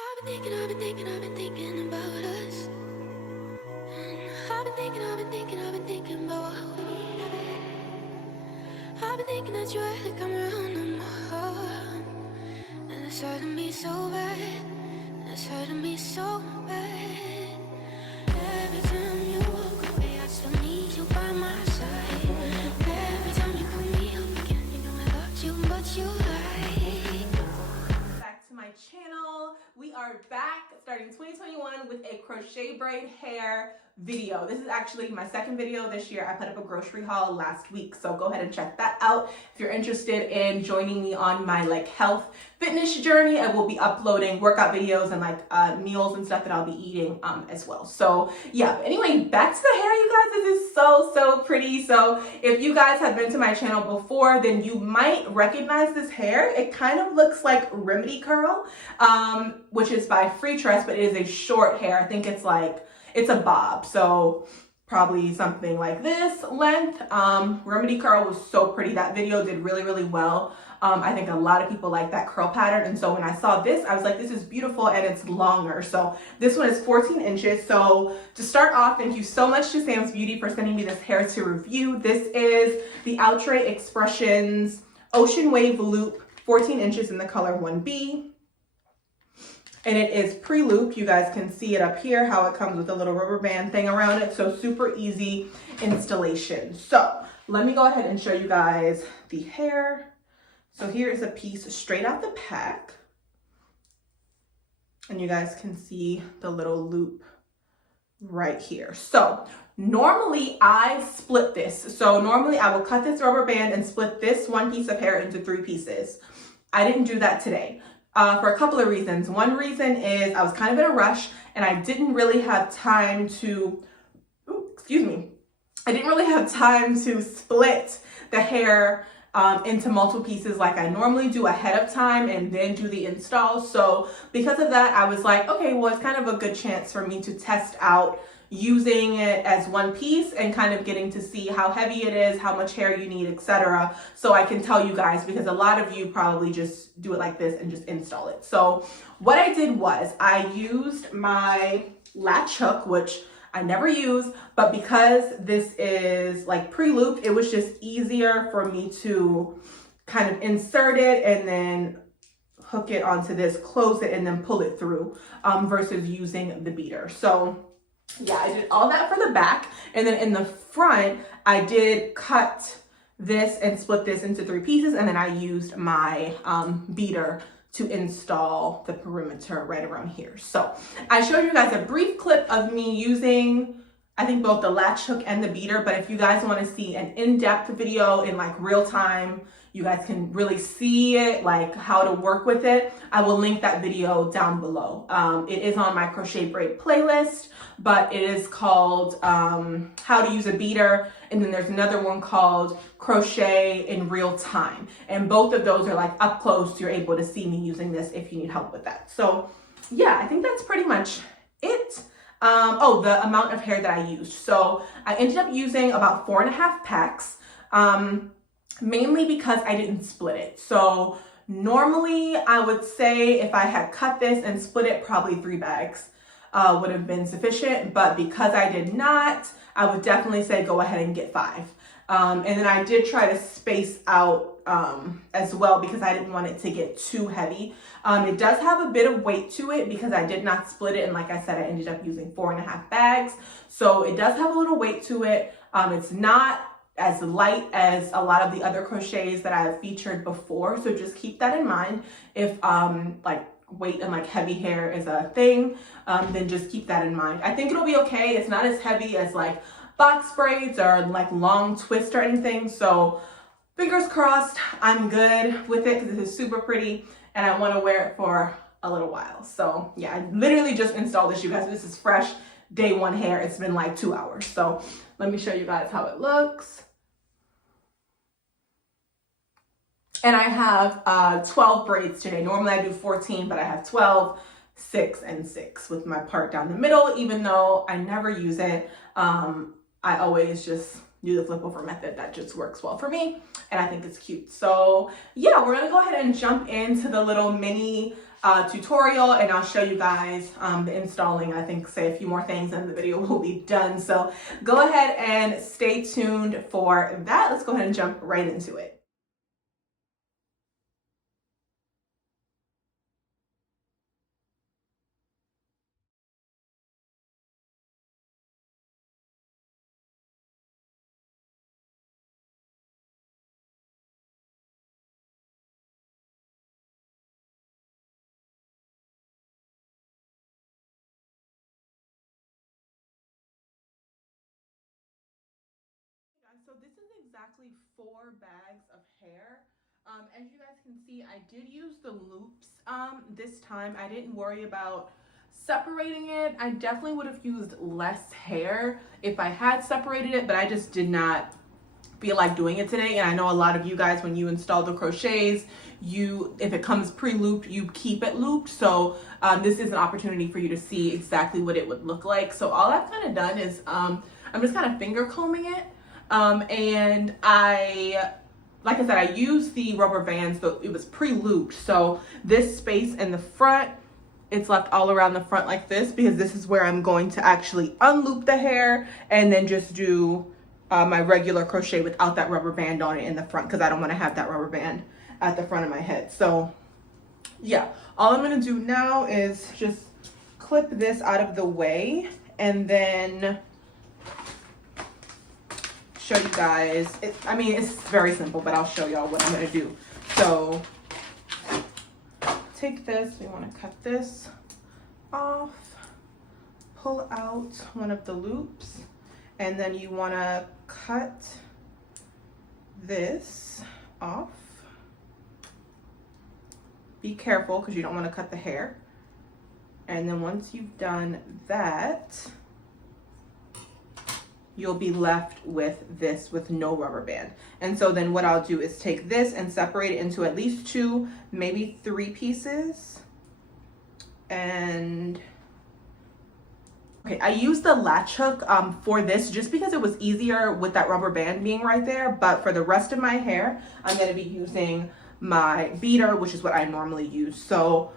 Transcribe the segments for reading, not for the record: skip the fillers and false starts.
I've been thinking about us. I've been thinking about what we have. I've been thinking that you had to come around no more. And it's hurting me so bad. It's hurting me so bad. Every time you walk away, I still need you by my side. Every time you put me up again, you know I loved you, but you lied. Back to my channel. We are back starting 2021 with a crochet braid hair video. This is actually my second video this year. I put up a grocery haul last week, so go ahead and check that out if you're interested in joining me on my health fitness journey. I will be uploading workout videos and meals and stuff that I'll be eating as well. So yeah, but anyway, back to the hair, you guys. This is so pretty. So if you guys have been to my channel before, then you might recognize this hair. It kind of looks like Remedy Curl, which is by Free Tress, but it is a short hair. I think it's a bob, so probably something like this length. Remedy Curl was so pretty. That video did really well. I think a lot of people like that curl pattern, and so when I saw this, I was like, this is beautiful, and it's longer. So this one is 14 inches. So to start off, thank you so much to Samsbeauty for sending me this hair to review. This is the Outre Expressions Ocean Wave Loop, 14 inches in the color 1B. And it is pre-looped. You guys can see it up here, how it comes with a little rubber band thing around it. So super easy installation. So let me go ahead and show you guys the hair. So here is a piece straight out the pack. And you guys can see the little loop right here. So normally I split this. So normally I will cut this rubber band and split this one piece of hair into 3 pieces. I didn't do that today. For a couple of reasons. One reason is I was kind of in a rush and I didn't really have time to, I didn't really have time to split the hair into multiple pieces like I normally do ahead of time and then do the install. So because of that, I was like, okay, well, it's kind of a good chance for me to test out using it as one piece and kind of getting to see how heavy it is, how much hair you need, etc. So I can tell you guys, because a lot of you probably just do it like this and just install it. So what I did was I used my latch hook, which I never use, but because this is pre-looped, it was just easier for me to kind of insert it and then hook it onto this, close it, and then pull it through versus using the beater. So yeah, I did all that for the back, and then in the front, I did cut this and split this into 3 pieces, and then I used my beater to install the perimeter right around here. So I showed you guys a brief clip of me using, I think, both the latch hook and the beater, but if you guys want to see an in-depth video in real time, you guys can really see it, how to work with it, I will link that video down below. It is on my crochet braid playlist, but it is called How to Use a Beater, and then there's another one called Crochet in Real Time. And both of those are up close. You're able to see me using this if you need help with that. So yeah, I think that's pretty much it. Oh, the amount of hair that I used. So I ended up using about 4.5 packs. Mainly because I didn't split it. So normally I would say if I had cut this and split it, probably 3 bags would have been sufficient. But because I did not, I would definitely say go ahead and get 5. And then I did try to space out as well because I didn't want it to get too heavy. It does have a bit of weight to it because I did not split it. And like I said, I ended up using 4.5 bags. So it does have a little weight to it. It's not as light as a lot of the other crochets that I have featured before. So just keep that in mind. If weight and heavy hair is a thing, then just keep that in mind. I think it'll be okay. It's not as heavy as box braids or long twist or anything. So fingers crossed, I'm good with it because this is super pretty and I want to wear it for a little while. So yeah, I literally just installed this, you guys. This is fresh day 1 hair. It's been 2 hours. So let me show you guys how it looks. And I have 12 braids today. Normally I do 14, but I have 12, 6, and 6 with my part down the middle. Even though I never use it, I always just do the flip over method. That just works well for me, and I think it's cute. So yeah, we're gonna go ahead and jump into the little mini tutorial, and I'll show you guys the installing. I think say a few more things and the video will be done. So go ahead and stay tuned for that. Let's go ahead and jump right into it. So this is exactly 4 bags of hair. As you guys can see, I did use the loops this time. I didn't worry about separating it. I definitely would have used less hair if I had separated it, but I just did not feel like doing it today. And I know a lot of you guys, when you install the crochets, if it comes pre-looped, you keep it looped. So this is an opportunity for you to see exactly what it would look like. So all I've kind of done is I'm just kind of finger combing it. And like I said, I used the rubber bands, but it was pre-looped. So this space in the front, it's left all around the front like this, because this is where I'm going to actually unloop the hair and then just do my regular crochet without that rubber band on it in the front, because I don't want to have that rubber band at the front of my head. So yeah, all I'm going to do now is just clip this out of the way and then show you guys. I mean, it's very simple, but I'll show y'all what I'm going to do. So take this, we want to cut this off, pull out one of the loops, and then you want to cut this off. Be careful because you don't want to cut the hair. And then once you've done that, you'll be left with this with no rubber band. And so then what I'll do is take this and separate it into at least 2, maybe 3 pieces. And okay, I used the latch hook for this just because it was easier with that rubber band being right there. But for the rest of my hair, I'm going to be using my beater, which is what I normally use. So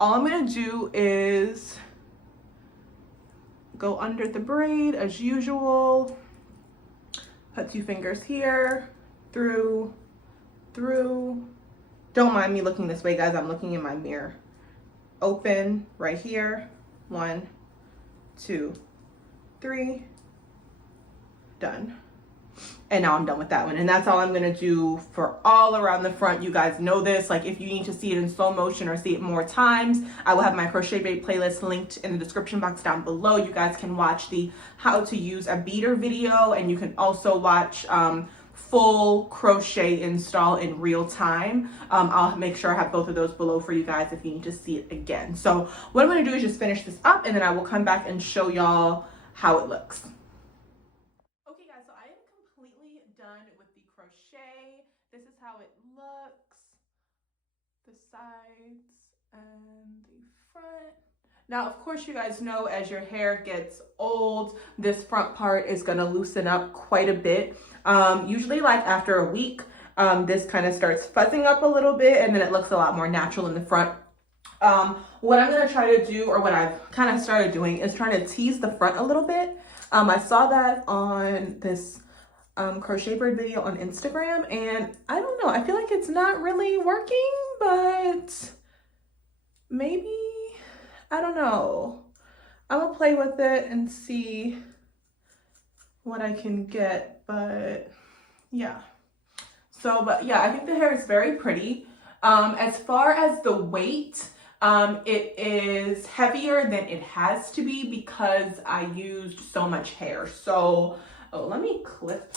all I'm going to do is go under the braid as usual, put 2 fingers here, through. Don't mind me looking this way, guys, I'm looking in my mirror. Open right here, 1, 2, 3, done. And now I'm done with that one. And that's all I'm gonna do for all around the front. You guys know this. Like, if you need to see it in slow motion or see it more times, I will have my crochet braid playlist linked in the description box down below. You guys can watch the how to use a beater video, and you can also watch full crochet install in real time. I'll make sure I have both of those below for you guys if you need to see it again. So what I'm gonna do is just finish this up, and then I will come back and show y'all how it looks. Done with the crochet. This is how it looks, the sides and the front. Now, of course, you guys know as your hair gets old, this front part is going to loosen up quite a bit. Usually like after a week, this kind of starts fuzzing up a little bit, and then it looks a lot more natural in the front. What I'm going to try to do, or what I've kind of started doing, is trying to tease the front a little bit. I saw that on this crochet braid video on Instagram, and I don't know, I feel like it's not really working, but maybe, I don't know. I'm gonna play with it and see what I can get, but yeah. So, but yeah, I think the hair is very pretty. As far as the weight, it is heavier than it has to be because I used so much hair. So, oh, let me clip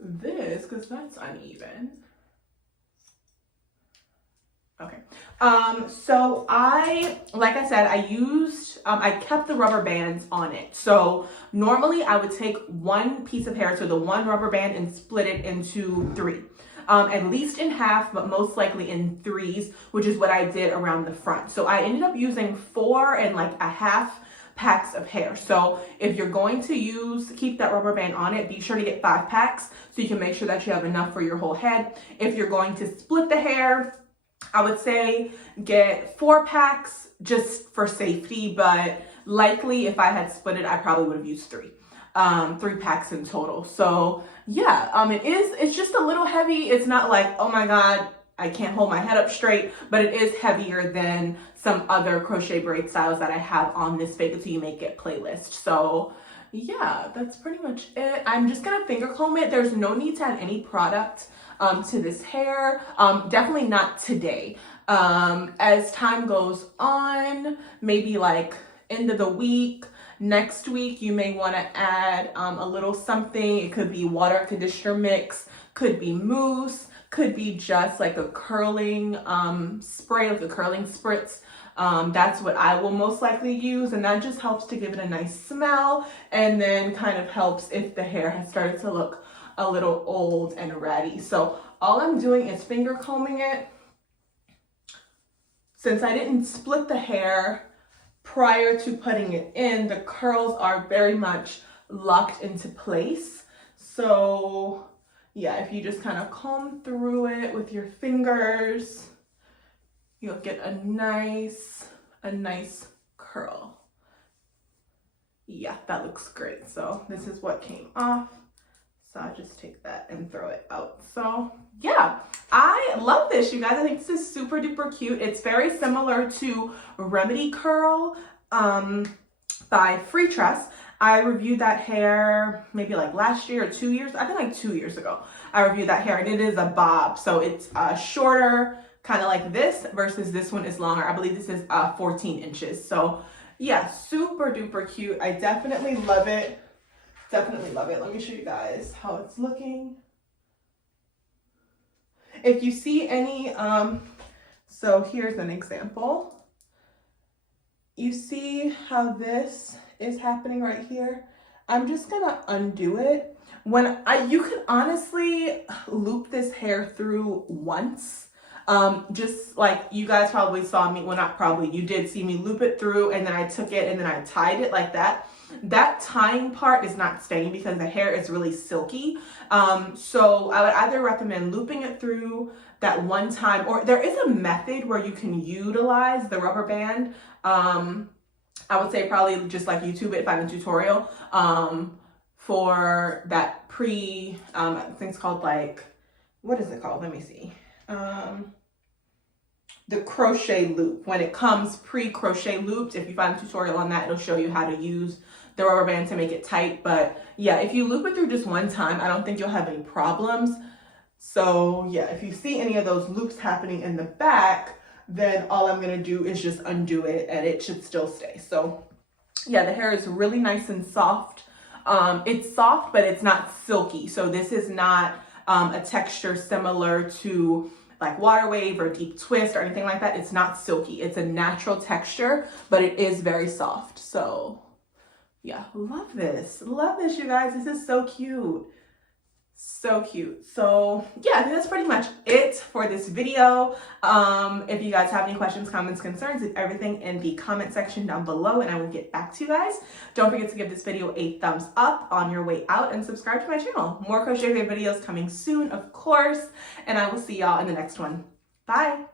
this because that's uneven. Okay. So like I said, I kept the rubber bands on it. So normally I would take 1 piece of hair, so the 1 rubber band, and split it into 3. At least in half, but most likely in 3s, which is what I did around the front. So I ended up using 4 and like a half packs of hair. So if you're going to keep that rubber band on it, be sure to get 5 packs so you can make sure that you have enough for your whole head. If you're going to split the hair, I would say get 4 packs just for safety, but likely if I had split it, I probably would have used 3. 3 packs in total. So yeah, it's just a little heavy. It's not like, oh my God, I can't hold my head up straight, but it is heavier than some other crochet braid styles that I have on this Fake It Till You Make It playlist. So yeah, that's pretty much it. I'm just gonna finger comb it. There's no need to add any product to this hair. Definitely not today. As time goes on, maybe like end of the week, next week, you may want to add a little something. It could be water conditioner mix, could be mousse, could be just like a curling spray, like a curling spritz. That's what I will most likely use, and that just helps to give it a nice smell, and then kind of helps if the hair has started to look a little old and ratty. So all I'm doing is finger combing it. Since I didn't split the hair prior to putting it in, the curls are very much locked into place. So yeah, if you just kind of comb through it with your fingers, you'll get a nice curl. Yeah, that looks great. So this is what came off. So I'll just take that and throw it out. So yeah, I love this, you guys. I think this is super duper cute. It's very similar to Remedy Curl by Free Tress. I reviewed that hair maybe like last year or 2 years. I think like 2 years ago. I reviewed that hair, and it is a bob. So it's shorter, kind of like this, versus this one is longer. I believe this is 14 inches. So yeah, super duper cute. I definitely love it. Definitely love it. Let me show you guys how it's looking. If you see any, so here's an example. You see how this is happening right here? I'm just gonna undo it. You can honestly loop this hair through once. Just like you guys probably saw me, well, not probably, you did see me loop it through, and then I took it and then I tied it like that. That tying part is not staying because the hair is really silky. So I would either recommend looping it through that one time, or there is a method where you can utilize the rubber band. I would say probably just like YouTube it, find a tutorial for that I think it's called like, what is it called? Let me see. The crochet loop. When it comes pre-crochet looped, if you find a tutorial on that, it'll show you how to use the rubber band to make it tight. But yeah, if you loop it through just one time, I don't think you'll have any problems. So yeah, if you see any of those loops happening in the back, then all I'm gonna do is just undo it, and it should still stay. So yeah, the hair is really nice and soft. It's soft, but it's not silky. So this is not a texture similar to like water wave or deep twist or anything like that. It's not silky. It's a natural texture, but it is very soft. So yeah, love this, you guys. This is so cute. So cute. So yeah, I think that's pretty much it for this video. If you guys have any questions, comments, concerns, leave everything in the comment section down below, and I will get back to you guys. Don't forget to give this video a thumbs up on your way out, and subscribe to my channel. More crochet videos coming soon, of course, and I will see y'all in the next one. Bye.